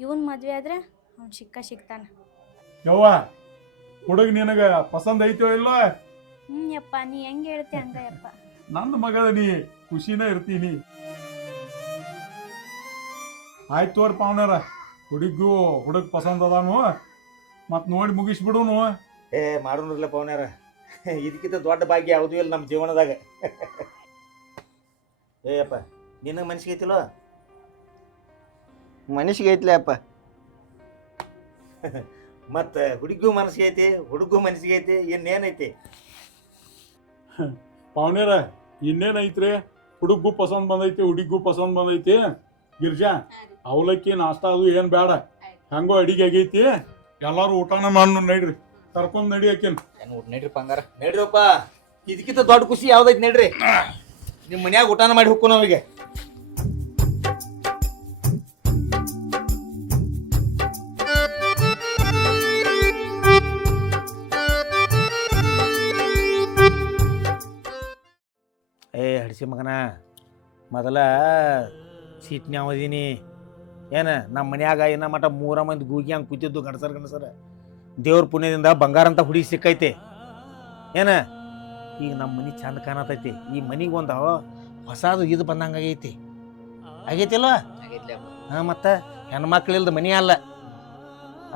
ಇವನ್ ಮದ್ವೆ ಆದ್ರೆ ಅವ್ನ್ ಸಿಗ್ತಾನ. ಯವ್ವ ಹುಡುಗ ನಿನಗ ಪಸಂದ್ ಐತೋ ಇಲ್ಲೋ? ಯಪ್ಪ ನೀ ಹೆಂಗ್ ಹೇಳ್ತಿ ಹಂಗ ಯಪ್ಪ. ನನ್ನ ಮಗಳ ನೀ ಖುಷಿನೇ ಇರ್ತೀನಿ. ಆಯ್ತು ತೋರ್ ಪಾವನರ, ಹುಡುಗ ಪಸಂದ್ ಅದಾನು, ಮತ್ ನೋಡಿ ಮುಗಿಸ್ಬಿಡುನು. ಮಾಡೋಣ್ರಲ್ಲ ಪವನ್ಯಾರ, ಇದಕ್ಕಿಂತ ದೊಡ್ಡ ಭಾಗ್ಯ ಯಾವುದೂ ಇಲ್ಲ ನಮ್ಮ ಜೀವನದಾಗ. ಏಯಪ್ಪ ನಿನಗೆ ಮನ್ಸಿಗೆ ಐತಿಲ್ಲೋ? ಮನುಷ್ಯಗೆ ಐತ್ಲೆ ಅಪ್ಪ. ಮತ್ತು ಹುಡುಗಿಗೂ ಮನಸ್ಸಿಗೆ ಐತಿ, ಹುಡುಗೂ ಮನಸ್ಸಿಗೆ ಐತಿ, ಇನ್ನೇನೈತಿ? ಪಾವನೇರ ಇನ್ನೇನೈತ್ರಿ, ಹುಡುಗೂ ಪಸಂದ್ ಬಂದೈತಿ, ಹುಡುಗಿಗೂ ಪಸಂದ್ ಬಂದೈತಿ. ಗಿರ್ಜಾ ಅವಲಕ್ಕಿ ನಾಷ್ಟಾ ಅದು ಏನ್ ಬೇಡ, ಹೆಂಗೋ ಅಡಿಗೆ ಆಗೈತಿ, ಎಲ್ಲಾರು ಊಟನ ಮಾಡು ನಡ್ರಿ, ಕರ್ಕೊಂಡ್ ನಡಿ ಆಕಿನ್. ನಡ್ರಿ ಬಂಗಾರ. ನಡ್ರಿಪ್ಪ, ಇದಕ್ಕಿಂತ ದೊಡ್ಡ ಖುಷಿ ಯಾವ್ದೈತಿ ನಡ್ರಿ. ನಿಮ್ಮ ಮನ್ಯಾಗ ಊಟನ ಮಾಡಿ ಹೋಗ್ಕೊ ನಾವೀಗ. ಹಡಿಸಿ ಮಗನ, ಮೊದಲ ಸೀಟ್ನ್ಯಾವ ಅದೀನಿ ಏನು, ನಮ್ಮ ಮನ್ಯಾಗ ಏನ ಮಟ 3 ಮಂದಿ ಗೂಗಿ ಹಂಗೆ ಕೂತಿದ್ದು ಗಣಸರ ದೇವ್ರ ಪುಣ್ಯದಿಂದ ಬಂಗಾರ ಅಂತ ಹುಡುಗಿ ಸಿಕ್ಕೈತಿ ಏನ. ಈಗ ನಮ್ಮ ಮನೆ ಚಂದ ಕಾಣತೈತಿ, ಈ ಮನಿಗೆ ಒಂದು ಹೊಸದು ಇದು ಬಂದಂಗೆ ಆಗೈತಿಲ್ಲ? ಹಾಂ, ಮತ್ತು ಹೆಣ್ಮಕ್ಳಿಲ್ದ ಮನಿ ಅಲ್ಲ.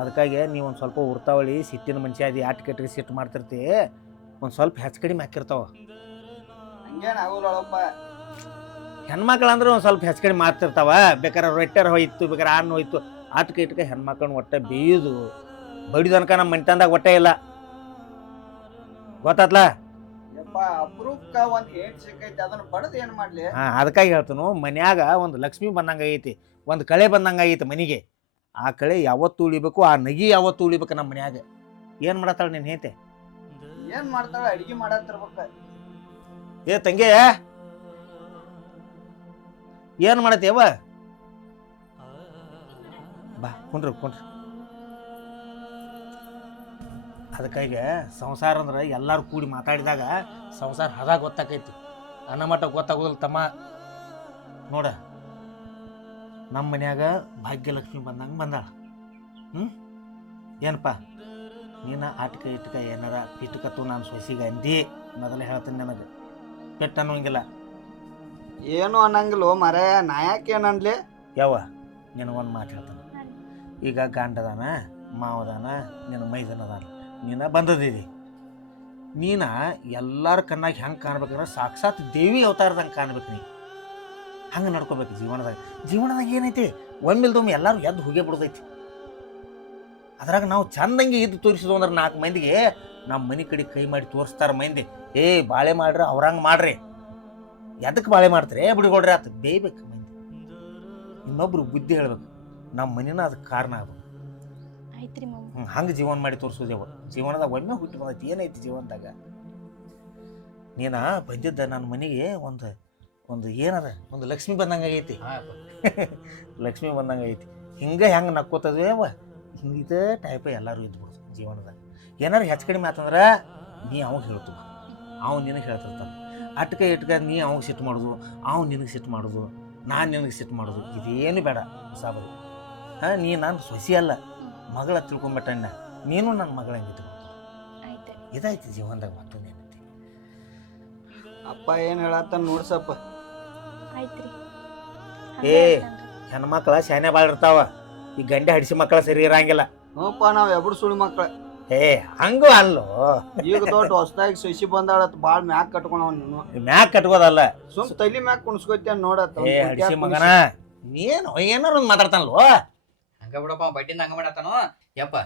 ಅದಕ್ಕಾಗಿ ನೀವು ಒಂದು ಸ್ವಲ್ಪ ಉರ್ತಾವಳಿ ಸಿಟ್ಟಿನ ಮನುಷ್ಯ ಅದು ಆಟ ಕೆಟ್ಟಿಗೆ ಸಿಟ್ಟು ಮಾಡ್ತಿರ್ತಿ, ಒಂದು ಸ್ವಲ್ಪ ಹೆಚ್ಚು ಕಡಿಮೆ ಹಾಕಿರ್ತಾವ. ಹಂಗೇನು ಆಗೋಲ್ಲಪ್ಪ. ಹೆಣ್ಮಕ್ಳು ಅಂದ್ರೆ ಒಂದು ಸ್ವಲ್ಪ ಹೆಚ್ಚು ಕಡಿಮೆ ಮಾಡ್ತಿರ್ತಾವ. ಬೇಕಾರೆ ರೊಟ್ಟೆರ ಹೋಯ್ತು, ಬೇಕಾರೆ ಹಣ್ಣು ಹೋಯ್ತು, ಆಟಕ್ಕೆ ಇಟ್ಕೆ ಹೆಣ್ಮಕ್ಳನ್ನ ಒಟ್ಟೆ ಬೇಯುದು ಬಡಿದನಕ ನಮ್ಮ ಮನೆತನದಾಗ ಒಟ್ಟೆ ಇಲ್ಲ, ಗೊತ್ತಾತ್ಲ? ಅಪರೂಪಕ್ಕ ಒಂದ್ ಏನ್ ಸಿಕ್ಕೈತಿ, ಅದನ್ನ ಬಡದ್ ಏನ್ ಮಾಡ್ಲಿ? ಹಾಂ, ಅದಕ್ಕಾಗಿ ಹೇಳ್ತಾನು, ಮನ್ಯಾಗ ಒಂದು ಲಕ್ಷ್ಮಿ ಬಂದಂಗೆ ಆಗೈತಿ, ಒಂದು ಕಳೆ ಬಂದಂಗೆ ಆಗೈತಿ ಮನೆಗೆ. ಆ ಕಳೆ ಯಾವತ್ತು ಉಳಿಬೇಕು, ಆ ನಗಿ ಯಾವತ್ತು ಉಳಿಬೇಕು ನಮ್ಮ ಮನ್ಯಾಗ. ಏನು ಮಾಡತ್ತಾಳ ನೀನು ಹೇತೆ? ಏನ್ ಮಾಡ್ತಾಳ? ಅಡಿಗೆ ಮಾಡತ್ತಿರ್ಬೇಕ. ಏ ತಂಗಿ, ಏನು ಮಾಡತ್ತೇವ? ಬಾ ಕುಂಡ್ರಿ. ಅದಕ್ಕಾಗಿ ಸಂಸಾರ ಅಂದ್ರೆ ಎಲ್ಲರೂ ಕೂಡಿ ಮಾತಾಡಿದಾಗ ಸಂಸಾರ ಹದ ಗೊತ್ತಾಕೈತಿ, ಅನ್ನಮಟ್ಟ ಗೊತ್ತಾಗೋದಿಲ್ಲ ತಮ್ಮ. ನೋಡ, ನಮ್ಮ ಮನ್ಯಾಗ ಭಾಗ್ಯಲಕ್ಷ್ಮಿ ಬಂದಂಗೆ ಬಂದಾಳ. ಏನಪ್ಪ ನೀನು ಆಟಕ ಇಟ್ಕ ಏನಾರ ಪಿಟ್ಕತ್ತು ನಾನು ಸೊಸಿಗೆ ಅಂದಿ, ಮೊದಲೇ ಹೇಳ್ತೀನಿ ನನಗೆ ಪೆಟ್ಟು ಅನ್ನೋಂಗಿಲ್ಲ. ಏನು ಅನ್ನಂಗಿಲ್ಲ ಮರ, ನಾ ಯಾಕೆ ಏನನ್ಲಿ? ಯಾವ ನಿನಗೊಂದು ಮಾತು ಹೇಳ್ತಾನೆ. ಈಗ ಗಂಡದಾನ, ಮಾವದಾನ, ನಿನ್ನ ಮೈದನ ಅದಾನ, ನೀನು ಬಂದದಿದಿ. ನೀನು ಎಲ್ಲರ ಕಣ್ಣಾಗ ಹೆಂಗೆ ಕಾಣ್ಬೇಕಂದ್ರೆ ಸಾಕ್ಷಾತ್ ದೇವಿ ಅವತಾರದಂಗೆ ಕಾಣ್ಬೇಕು. ನೀ ಹಂಗೆ ನಡ್ಕೋಬೇಕು ಜೀವನದಾಗ ಏನೈತಿ, ಒಮ್ಮಿಲ್ದೊಮ್ಮೆ ಎಲ್ಲರೂ ಎದ್ದು ಹೋಗೇ ಬಿಡ್ದೈತಿ. ಅದ್ರಾಗ ನಾವು ಚಂದಂಗೆ ಇದ್ದು ತೋರಿಸಿದ್ವು ಅಂದ್ರೆ 4 ಮಂದಿಗೆ ನಮ್ಮ ಮನೆ ಕಡೆ ಕೈ ಮಾಡಿ ತೋರಿಸ್ತಾರೆ ಮಂದಿ. ಬಾಳೆ ಮಾಡ್ರಿ, ಅವ್ರಂಗೆ ಮಾಡ್ರಿ. ಎದಕ್ಕೆ ಬಾಳೆ ಮಾಡ್ತಾರೆ ಬಿಡ್ಕೊಡ್ರಿ ಆತ, ಬೇಯ್ಬೇಕು ಮಂದಿ. ಇನ್ನೊಬ್ರು ಬುದ್ಧಿ ಹೇಳ್ಬೇಕು, ನಮ್ಮ ಮನೇನ ಅದಕ್ಕೆ ಕಾರಣ ಅದು. ಹಂಗೆ ಜೀವನ ಮಾಡಿ ತೋರಿಸೋದೇವ. ಜೀವನದಾಗ ಒಮ್ಮೆ ಹುಟ್ಟಿ ಬಂದೈತಿ, ಏನೈತಿ ಜೀವನದಾಗ? ನೀನು ಬಂದಿದ್ದ ನನ್ನ ಮನೆಗೆ ಒಂದು ಏನದ, ಒಂದು ಲಕ್ಷ್ಮಿ ಬಂದಂಗೆ ಆಗೈತಿ. ಲಕ್ಷ್ಮಿ ಬಂದಂಗೆ ಐತಿ. ಹಿಂಗೆ ಹೆಂಗೆ ನಕ್ಕೋತದ್ವಿ ಅವ, ಹಿಂಗಿದ ಟೈಪ್ ಎಲ್ಲರೂ ಇದ್ಬಿಡ್ತು ಜೀವನದಾಗ. ಏನಾರು ಹೆಚ್ಚು ಕಡಿಮೆ ಆತಂದ್ರೆ ನೀ ಅವಾಗ ಹೇಳ್ತು, ಅವ್ನು ನಿನಗೆ ಹೇಳ್ತಿರ್ತಾನೆ. ಇಟ್ಕ ನೀ ಅವಾಗ ಸಿಟ್ಟು ಮಾಡೋದು, ಅವ್ನು ನಿನಗೆ ಸಿಟ್ಟು ಮಾಡೋದು, ನಾನು ನಿನಗೆ ಸಿಟ್ಟು ಮಾಡೋದು, ಇದೇನು ಬೇಡ ಸಾಬರು. ಹಾಂ, ನೀ ನಾನು ಸೊಸಿ ಅಲ್ಲ, ಮಗಳ ತಿಳ್ಕೊಂಬಿಟ್ಟಣ್ಣ, ನೀನು ನನ್ನ ಮಗಳಂಗಿತ್ತು. ಇದಾಯ್ತು ಜೀವನದಾಗ. ಮತ್ತೊಂದೇನೈತಿ? ಅಪ್ಪ ಏನು ಹೇಳತ್ತ ನೋಡ್ಸಪ್ಪ. ಹೆಣ್ಮಕ್ಳ ಶಾನೆ ಭಾಳ ಇರ್ತಾವ, ಈ ಗಂಡೆ ಹಡಿಸಿ ಮಕ್ಕಳ ಸರಿ ಇರಂಗಿಲ್ಲ. ನೋಪ್ಪ, ನಾವ್ ಎಬ್ರು ಸುಳಿ ಮಕ್ಳ. ಹಂಗೂ ಅಲ್ಲೋ, ಈಗ ದೊಡ್ಡ ಹೊಸದಾಗಿ ಸಸಿ ಬಂದಾಳತ್ ಬಾಳ್ ಮ್ಯಾಕ್ ಕಟ್ಕೊಂಡವ್. ನೀನು ಮ್ಯಾಕ್ ಕಟ್ಕೋದಲ್ಲ, ಸುಮ್ ತಲಿ ಮ್ಯಾಕ್ ಕುಣಿಸ್ಕೊತ ನೋಡತ್ತ. ಹಡಿಸಿ ಮಗನ ನೀನು ಏನಾರ ಒಂದು ಮಾತಾಡ್ತಾನಲ್ವ? ಹಂಗ ಬಿಡಪ್ಪ, ಬಡ್ಡಿನ ಹಂಗ ಮಾಡತ್ತಾನು. ಯಪ್ಪ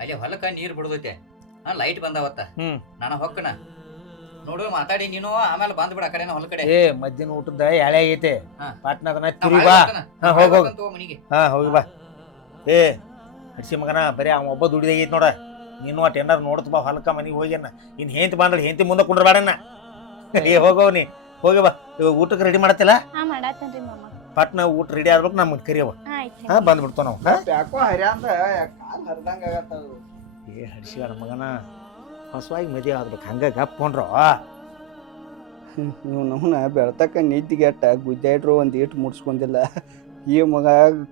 ಅಲ್ಲಿ ಹೊಲಕ್ಕ ನೀರ್ ಬಿಡುದೈತೆ, ಲೈಟ್ ಬಂದಾವತ್ತ, ನಾನು ಹೊಕ್ಕನ ನೋಡು ಮಾತಾಡಿ ನೀನು ಆಮೇಲೆ ಬಂದ್ಬಿಡ ಆ ಕಡೆ ಹೊಲ ಕಡೆ. ಏ ಮಧ್ಯಾಹ್ನ ಊಟದ ಎಳೆ ಆಗೈತೆ ಹಾ. ಪಾಟ್ನ ಅದನ್ನ ನಾ ತಿರುಗಿ ಹೊಳ್ ಬಾ. ಬರ್ತಾನ. ಹಾ, ಹೋಗ್ ಹೋಗ್. ಬರ್ತಾನ ತಗೋ ಮನಿಗೆ. ಹಾ ಹೋಗಿ ಬಾ. ಏ ಹಡ್ಸಿ ಮಗನ ಬರೀ ಅವ ಒಬ್ಬ ದುಡಿದಾಗೈತಿ ನೋಡ. ನೀನು ಅಟ್ ಏನಾರು ನೋಡ್ತ ಬಾ ಹೊಲಕ್ಕ ಮನಿಗೆ ಹೋಗ್ಯನ. ಇನ್ ಹೆಂತಿ ಬಂದ್ರೆ ಹೆಂತಿ ಮುಂದೆ ಕುಂಡ್ರಬೇಡಣ್ಣ. ಏ ಹೋಗವ್ ನೀ ಹೋಗಿ ಬಾ. ಇವಾಗ ಊಟಕ್ಕೆ ರೆಡಿ ಮಾಡತ್ತಿಲ್ಲ? ಹಾ ಮಾಡತ್ತೇನ್ರಿ ಮಾಮ. ಪಟ್ನ ಊಟ ರೆಡಿ ಆಗ್ಬೇಕು ನಮ್ಗೆ ಕರಿಯವ. ಆಯ್ತು. ಹಾ ಬಂದ್ಬಿಡ್ತಾವ ನಾವು. ಯಾಕೋ ಹರ್ಯಾಂದ ಕಾಲ್ ಹರಿದಂಗ ಆಗತ್ತ. ಏ ಹಡ್ಸಿಗಾರ ಮಗನ ಹೊಸವಾಗಿ ಮದುವೆ ಆಗ್ಬೇಕು ಹಂಗ ಗಪ್ಕೊಂಡ್ರ. ನೀವು ನಮ್ಮನ್ನ ಬೆಳ್ತಕ್ಕ ನಿದ್ದಿಗೆಟ್ಟ ಗುದ್ದಾಡ್ರು ಒಂದು ಈಟ್ ಮುಡ್ಸ್ಕೊಂಡಿಲ್ಲ. ಈ ಮಗ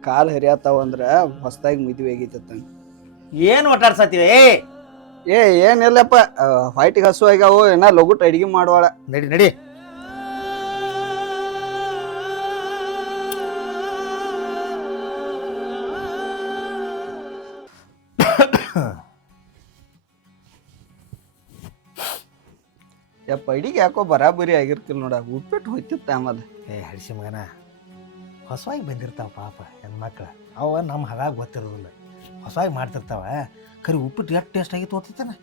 ಕಾಲು ಹರಿಯತ್ತಾವ ಅಂದ್ರೆ ಹೊಸ್ದಾಗಿ ಮದುವೆ ಆಗೈತತ್ತ. ಏನು ಒಟ್ಟಾಡ್ಸತ್ತೀವಿ? ಏ ಏನಿಲ್ಲಪ್ಪ, ಹೊಯ್ಟಿಗೆ ಹಸು ಆಗ್ಯಾವು, ಏನ ಲಗುಟ್ ಅಡಿಗೆ ಮಾಡುವಾಳ. ನಡಿ ನಡಿ. ಯಪ್ಪ ಅಡಿಗೆ ಯಾಕೋ ಬರಾಬರಿ ಆಗಿರ್ತಿಲ್ಲ ನೋಡ. ಉಪ್ಪಿಟ್ಟು ಹೋಯ್ತಿತ್ತ ಆಮೇಲೆ. ಏ ಹಡ್ಸಿ ಮಗನ ಹೊಸವಾಗಿ ಬಂದಿರ್ತಾವ ಪಾಪ ಹೆಣ್ಮಕ್ಳು. ಅವ ನಮ್ಮ ಹದಾಗ ಗೊತ್ತಿರೋದಿಲ್ಲ, ಹೊಸವಾಗಿ ಮಾಡ್ತಿರ್ತಾವ. ಕರಿ ಉಪ್ಪಿಟ್ಟು ಎಷ್ಟು ಟೇಸ್ಟ್ ಆಗಿತ್ತು ಓದ್ತಾನೆ.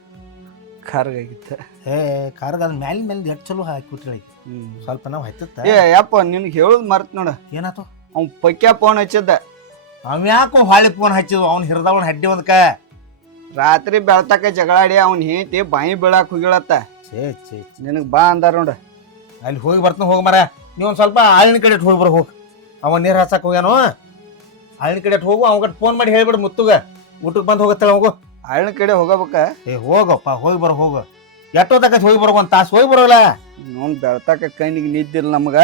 ಖಾರಗಾಗಿತ್ತ. ಏ ಖಾರದ ಮ್ಯಾಲಿನ ಮೇಲೆ ಎಷ್ಟು ಚಲೋ ಹಾಕಿಬಿಟ್ಗಳಿಗೆ. ಸ್ವಲ್ಪ ನಾವು ಹತ್ತಿತ್ತ. ಏ ಯಪ್ಪ ನಿನ್ಗೆ ಹೇಳುದು ಮರ್ತ್ ನೋಡ. ಏನಾಯ್ತು? ಅವ್ನು ಪಕ್ಯ ಫೋನ್ ಹಚ್ಚಿದ್ದ. ಅವ್ ಯಾಕೋ ಹೊಳ್ಳಿ ಫೋನ್ ಹಚ್ಚಿದ್ವು? ಅವ್ನು ಹಿರಿದವನ್ ಹಡ್ಡಿ ಒಂದ್ಕ. ರಾತ್ರಿ ಬೆಳ್ತಕ್ಕ ಜಗಳಾಡಿ ಅವ್ನು ಹೆಂಡತಿ ಬಾಯಿ ಬೀಳಾಕ್ ಹೋಗಿಳತ್ತ. ಛೇ ಛೇ ನಿನಗೆ ಬಾ ಅಂದಾರ ನೋಡ. ಅಲ್ಲಿ ಹೋಗಿ ಬರ್ತಾನೆ. ಹೋಗಿ ಮರ ನೀವು ಒಂದು ಸ್ವಲ್ಪ ಆಳಿನ ಕಡೆ ಹೋಗಿ ಬರೋ. ಹೋಗಿ ಅವ ನೀರು ಹಚ್ಚಕ್ಕೆ ಹೋಗ್ಯಾನು. ಆಳಿನ ಕಡೆ ಹೋಗು. ಅವಾಗ ಫೋನ್ ಮಾಡಿ ಹೇಳ್ಬಿಡು ಮುತ್ತುಗ ಊಟಕ್ಕೆ ಬಂದು ಹೋಗತ್ತಲ್ಲ ಹೋಗು. ಆಳಿನ ಕಡೆ ಹೋಗಬೇಕ. ಏ ಹೋಗಪ್ಪ ಹೋಗಿ ಬರೋ ಹೋಗು. ಎಷ್ಟೊತ್ತಕ ಹೋಗಿ ಬರೋ, ಒಂದು ತಾಸು ಹೋಗಿ ಬರೋಲ್ಲ. ನೋನ್ ಬೆಳ್ತಕ್ಕ ಕಣ್ಣಿಗೆ ನಿದ್ದಿಲ್ಲ ನಮಗ.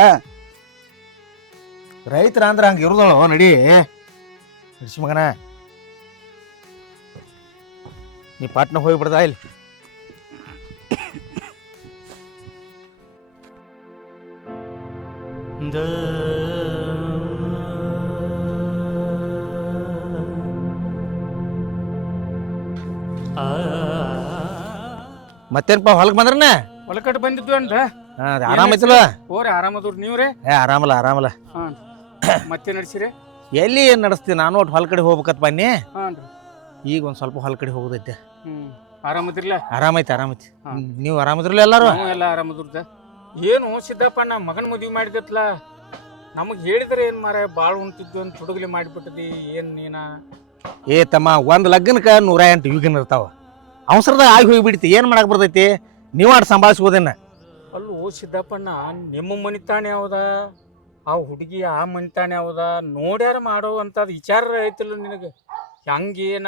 ರೈತರ ಅಂದ್ರೆ ಹಂಗೆ ಇರೋದಳು. ನಡಿ ಹಡ್ಸಿ ಮಗನ ನೀ ಪಾಟ್ನ ಹೋಗಿ ಬಿಡ್ದ ಇಲ್ಲಿ. ಮತ್ತೇನಪ್ಪ ಹೊಲಕ್ಕೆ ಬಂದ್ರನ? ಹೊಲಕಟ್ಟು ಬಂದಿದ್ವಿ ಅಂತ. ಆರಾಮೈತಲ್ಲ? ಹೋರಿ ಆರಾಮದವ್ರಿ ನೀವ್ರಿ? ಏ ಆರಾಮಲ್ಲ ಆರಾಮಲ್ಲ. ಹಾಂ ಮತ್ತೆ ನಡ್ಸಿರಿ? ಎಲ್ಲಿ ಏನು ನಡೆಸ್ತೀನಿ ನಾನು. ಒಟ್ಟು ಹೊಲ ಕಡೆ ಹೋಗ್ಬೇಕತ್ ಬನ್ನಿ. ಹಾಂ ರೀ. ಈಗ ಒಂದು ಸ್ವಲ್ಪ ಹೊಲ ಕಡೆ ಹೋಗೋದೈತೆ. ಆರಾಮದಿರ್ಲ? ಆರಾಮೈತಿ ಆರಾಮೈತಿ. ಹಾ. ನೀವು ಆರಾಮದ್ರಲ್ಲ ಎಲ್ಲಾರು? ಎಲ್ಲ ಆರಾಮದ್ರದ. ಏನು ಸಿದ್ದಪ್ಪಣ್ಣ ಮಗನ ಮದುವೆ ಮಾಡಿದತ್ಲ, ನಮಗೆ ಹೇಳಿದ್ರೆ ಏನು ಮಾರ ಭಾಳ ಉಂಟಿದ್ದು ಅಂತ ಹುಡುಗಲಿ ಮಾಡಿಬಿಟ್ಟದಿ. ಏನು ನೀನ? ಏ ತಮ್ಮ, ಒಂದು ಲಗ್ನಕ್ಕೆ 108 ಯುಗನ್ ಇರ್ತಾವ. ಅವಸರದಾಗ ಆಗಿ ಹೋಗಿಬಿಡ್ತಿ. ಏನು ಮಾಡಕ್ಕೆ ಬರ್ತೈತಿ? ನೀವು ಆಡ್ ಸಂಭಾಳಿಸ್ಬೋದೇನ? ಅಲ್ಲೂ ಸಿದ್ದಪ್ಪಣ್ಣ, ನಿಮ್ಮ ಮನಿತಾನೆ ಯಾವ್ದ, ಆ ಹುಡುಗಿ ಆ ಮನಿತಾನೆ ಯಾವ್ದ ನೋಡ್ಯಾರ ಮಾಡೋ ಅಂಥದ್ದು ವಿಚಾರ ಐತಿಲ್ಲ ನಿನಗೆ? ಹೆಂಗೇನ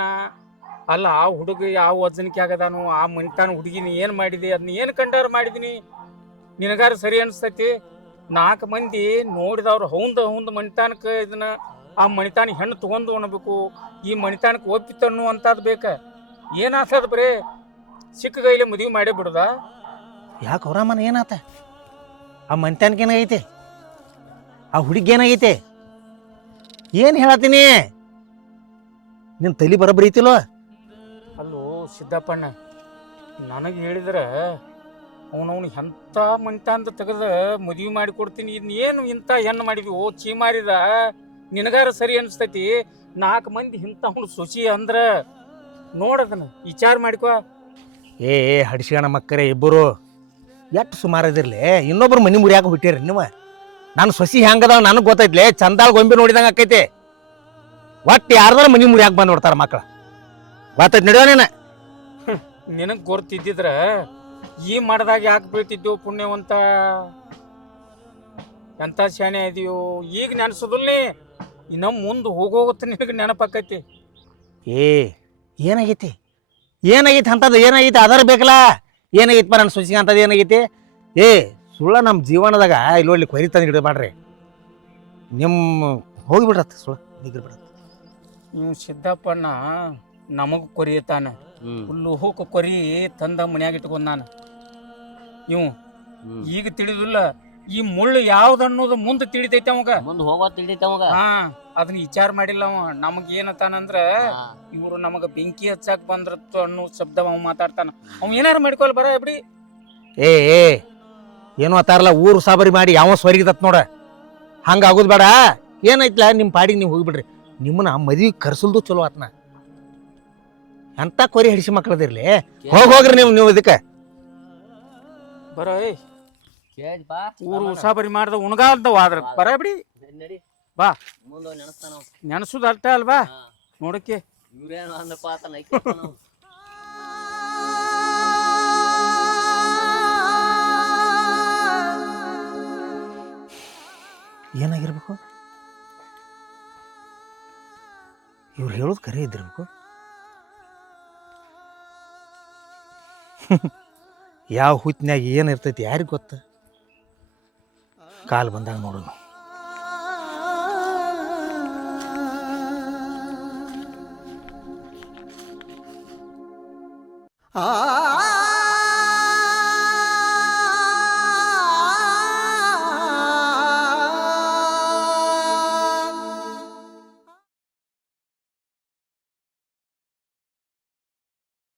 ಅಲ್ಲ, ಆ ಹುಡುಗ ಯಾವ ವಜನಕ್ಕೆ ಆಗದಾನು, ಆ ಮನಿತಾನ ಹುಡುಗಿನ ಏನು ಮಾಡಿದೆ, ಅದನ್ನ ಏನು ಕಂಡಾರ ಮಾಡಿದೀನಿ ನಿನಗಾರ ಸರಿ ಅನಿಸ್ತೈತಿ? 4 ಮಂದಿ ನೋಡಿದವ್ರು ಹೌಂದ ಮನಿತಾನಕ್ಕೆ ಇದನ್ನ ಆ ಮನಿತಾನ ಹೆಣ್ಣು ತೊಗೊಂಡು ಅನ್ಬೇಕು, ಈ ಮನಿತಾನಕ್ಕೆ ಒಪ್ಪಿತನ್ನು ಅಂತದ್ ಬೇಕ. ಏನಾಗ್ತದ? ಬರೀ ಸಿಕ್ಕಗೈಲೆ ಮದುವೆ ಮಾಡೇ ಬಿಡುದ? ಯಾಕೆ ಹೊರಮನ ಏನಾತ? ಆ ಮಂತ್ಯಾನಕ್ಕೆ ಏನಾಗೈತೆ? ಆ ಹುಡುಗಿ ಏನಾಗೈತೆ? ಏನು ಹೇಳತ್ತೀನಿ? ನಿನ್ನ ತಲೆ ಬರೋಬ್ಬರಿ ಐತಿಲ್ಲೋ? ಅಲ್ಲೋ ಸಿದ್ದಪ್ಪಣ್ಣ, ನನಗೆ ಹೇಳಿದ್ರೆ ಅವನವನು ಎಂಥ ಮನಿತಾಂತ ತೆಗೆದ ಮದುವೆ ಮಾಡಿ ಕೊಡ್ತೀನಿ. ಇನ್ನೇನು ಇಂಥ ಹೆಣ್ಣು ಮಾಡಿದ್ವಿ? ಓ ಚೀಮಾರಿದ, ನಿನಗಾರ ಸರಿ ಅನಿಸ್ತೈತಿ? 4 ಮಂದಿ ಇಂಥವ್ನು ಸೊಸಿ ಅಂದ್ರೆ ನೋಡದನ ವಿಚಾರ ಮಾಡಿಕೋ. ಏ ಹಡಿಸಿಗಣ ಮಕ್ಕರೇ ಇಬ್ಬರು ಎಷ್ಟು ಸುಮಾರದಿರ್ಲಿ. ಇನ್ನೊಬ್ರು ಮನೆ ಮುರಿಯಾಕ ಹುಟ್ಟಿರಿ ನೀವು. ನಾನು ಸೊಸಿ ಹೆಂಗದಾವ ನನಗೆ ಗೊತ್ತೈತ್ಲೆ. ಚಂದಾಳ ಗೊಂಬೆ ನೋಡಿದಂಗೆ ಆಕೈತಿ. ಒಟ್ಟು ಯಾರ್ದಾರ ಮನೆ ಮುರಿಯಾಕ ಬಂದು ನೋಡ್ತಾರ ಮಕ್ಕಳು. ಗೊತ್ತೈತಿ ನಡೆಯೋನೇನ? ನಿನಗೆ ಗೊತ್ತಿದ್ದಿದ್ರ ಈ ಮಾಡದಾಗ ಯಾಕೆ ಬೀಳ್ತಿದ್ದೆವು ಪುಣ್ಯವಂತ? ಎಂಥ ಶಾಣೆ ಇದೆಯೋ ಈಗ ನೆನ್ಸೋದಿಲ್ಲ. ಇನ್ನು ಮುಂದೆ ಹೋಗೋಗುತ್ತೆ ನಿನಗೆ ನೆನಪಾಕೈತಿ. ಏನಾಗೈತಿ? ಏನಾಗೈತಿ ಅಂಥದ್ದು? ಏನಾಗೈತಿ ಅದರ ಬೇಕಲ್ಲ? ಏನಾಗೈತಿ ನನ್ನ ಸೊಸಿಗೆ ಅಂಥದ್ದು ಏನಾಗೈತಿ? ಸುಳ್ಳ ನಮ್ಮ ಜೀವನದಾಗ ಇಲ್ಲಿ ಒಳ್ಳೆ ಕೊರಿ ತಂದು ಹಿಡಿದ್ಬೇಡ್ರಿ. ನಿಮ್ಮ ಹೋಗಿಬಿಡ್ರತ್ತ ಸುಳ್ಳ ನಿಗ್ರಿ ಬಿಡತ್ತ. ನೀವು ಸಿದ್ದಪ್ಪಣ್ಣ ನಮಗೆ ಕೊರಿಯತಾನ. ಹುಲ್ಲು ಹೋಗು ಕೊರಿ ತಂದ ಮನ್ಯಾಗ ಇಟ್ಕೊಂಡ್ ನಾನು. ಇವು ಈಗ ತಿಳಿದಿಲ್ಲ ಈ ಮುಳ್ಳು ಯಾವ್ದು ಅನ್ನೋದು ಮುಂದೆ ತಿಳಿತೈತೆ ಅವಾಗ. ಮುಂದೆ ಹೋಗೋದು ತಿಳಿತೈತೆ ಅವಾಗ. ಹಾ, ಅದನ್ನ ವಿಚಾರ ಮಾಡಿಲ್ಲ ಅವ. ನಮಗ್ ಏನತಾನಂದ್ರ ಇವ್ರು ನಮಗ ಬೆಂಕಿ ಹಚ್ಚಾಕ್ ಬಂದ್ರತ್ತು ಅನ್ನೋ ಶಬ್ದ ಅವ ಮಾತಾಡ್ತಾನ. ಅವ್ ಏನಾರ ಮಾಡ್ಕೊಲ್ ಬರ ಬಿಡಿ. ಏನು ಅತ್ತಾರಲ್ಲ, ಊರು ಸಾಬರಿ ಮಾಡಿ ಯಾವ ಸ್ವರ್ಗಿದತ್ ನೋಡ. ಹಂಗ ಆಗೋದು ಬೇಡ. ಏನೈತ್ಲ ನಿಮ್ಮ ಪಾಡಿಗೆ ನೀವು ಹೋಗಿಬಿಡ್ರಿ. ನಿಮ್ಮನ್ನ ಮದ್ವಿ ಕರ್ಸಲ್ದು ಚಲೋ ಆತ್ನ. ಎಂತ ಕೊರಿ ಹಿಡಿಸಿ ಮಕ್ಕಳದಿರ್ಲಿ. ಹೋಗ್ರಿ ನೀವು ಇದಕ್ಕೆ. ಬರ ಏ ಕೇಳ್ ಬಾ ಊರು ಉಸಾಬರಿ ಮಾಡ್ದ ಉಣಗಾಲ್ದವ ಆದ್ರ ಬರ ಬಿಡಿ ನಡಿ ಬಾ ಮುಂದೆ ನೆನಸ್ತಾನ ನೆನಸುದು ಅರ್ಥ ಅಲ್ವಾ ನೋಡಕ್ಕೆ ಇವ್ರೇನು ಅಂದಪ್ಪ ಆತನ ಐಕೆ ನಾವು ಏನಾಗಿರ್ಬೇಕು ಇವ್ರು ಹೇಳೋದು ಕರೆ ಇದ್ದಿರ್ಬೇಕು ಯಾವ ಹುತ್ತಿನಾಗ ಏನು ಇರ್ತೈತಿ ಯಾರಿಗೆ ಗೊತ್ತ ಕಾಲು ಬಂದಾಗ ನೋಡೋಣ ಆ